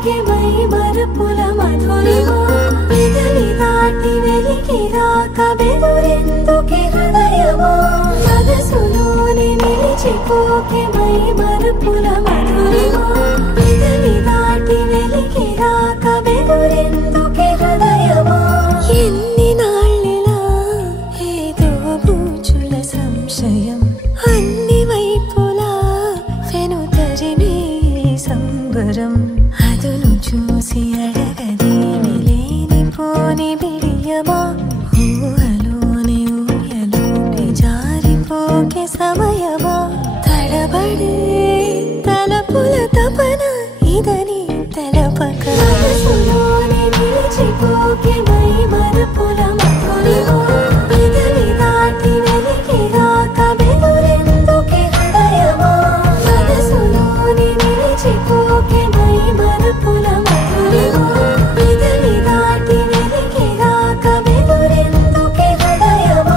మరిచిపోకే my మరపుల Madhurima పెదవి దాటి వెలికి రాక బెదురెందుకే హృదయమా మనసులోనే నిలిచిపోకే మై మరపుల మధురిమా పెదవి దాటి వెలికి రాక బెదురెందుకే హృదయమా ఎన్ని నాళ్ళిలా ఏదో బూచుల సంశయం అన్ని వైపులా వెనుతరిమే సంబరం అదును చూసి అడగదేమి లేనిపోని బిడియమా ఊహలోని ఊయలోకి జారిపోకే సమయమా తడబడే తలపుల తపన ఇదని తెలపక మనసులోనే నిలిచిపోకే మై మరపుల మధురిమా పెదవి దాటి వెలికి రాక బెదురెందుకే హృదయమా మనసులోనే నిలిచిపోకే మై మరపుల మధురిమా పెదవి దాటి వెలికి రాక బెదురెందుకే హృదయమా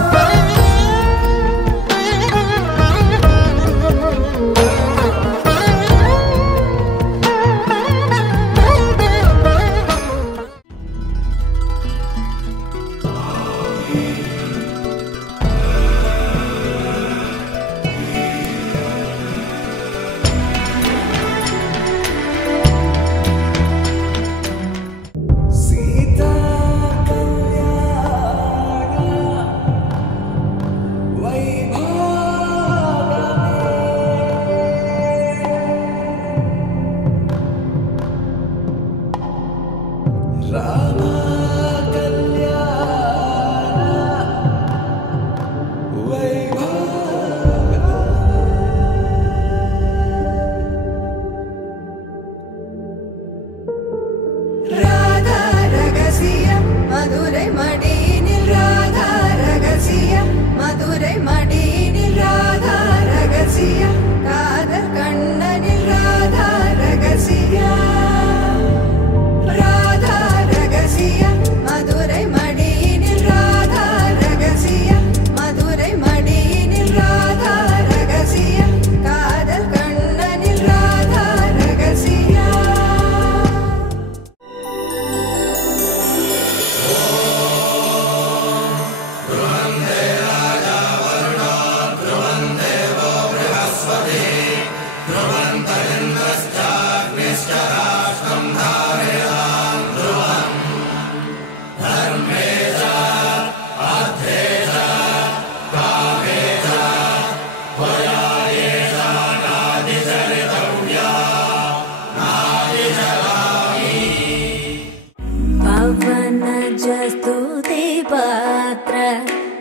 स्तुति पात्र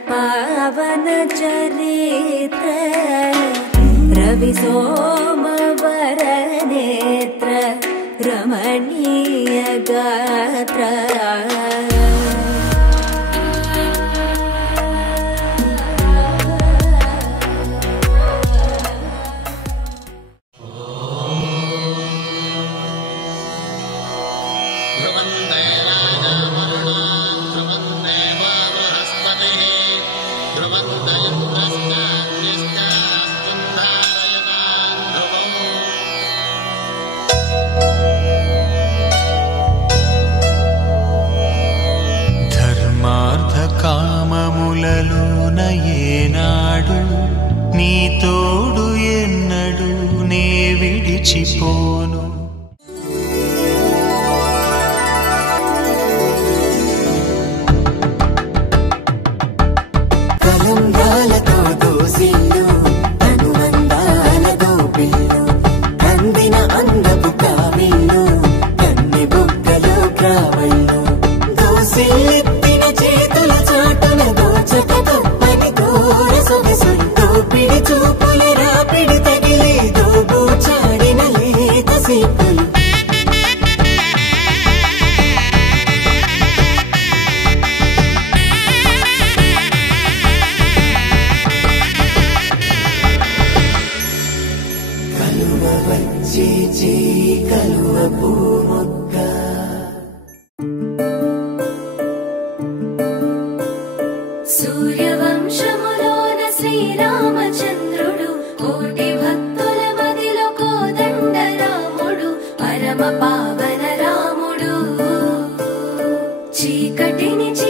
पावन चरित्र रवि सोमवर नेत्र रमणीय गात्र కామములలోన ఏనాడు నీ తోడు ఎన్నడు నే విడిచిపోను కలంగాలతో దోసిల్లు అనుబంధాలతో పిల్లు అందిన అందపు కావిల్లు కన్ని బుగ్గలో క్రావళ్ళు దోసిల్లెత్తిన చేతుల చాటున దోచక తప్పని దూర సొగసులతో పిడి చూపుల రాపిడి తగిలే దోబూచాడిన లేత సీపులు కలువ వచ్చే కలువ పూమొక్క सूर्यवंशमुलोन श्री చీకటిని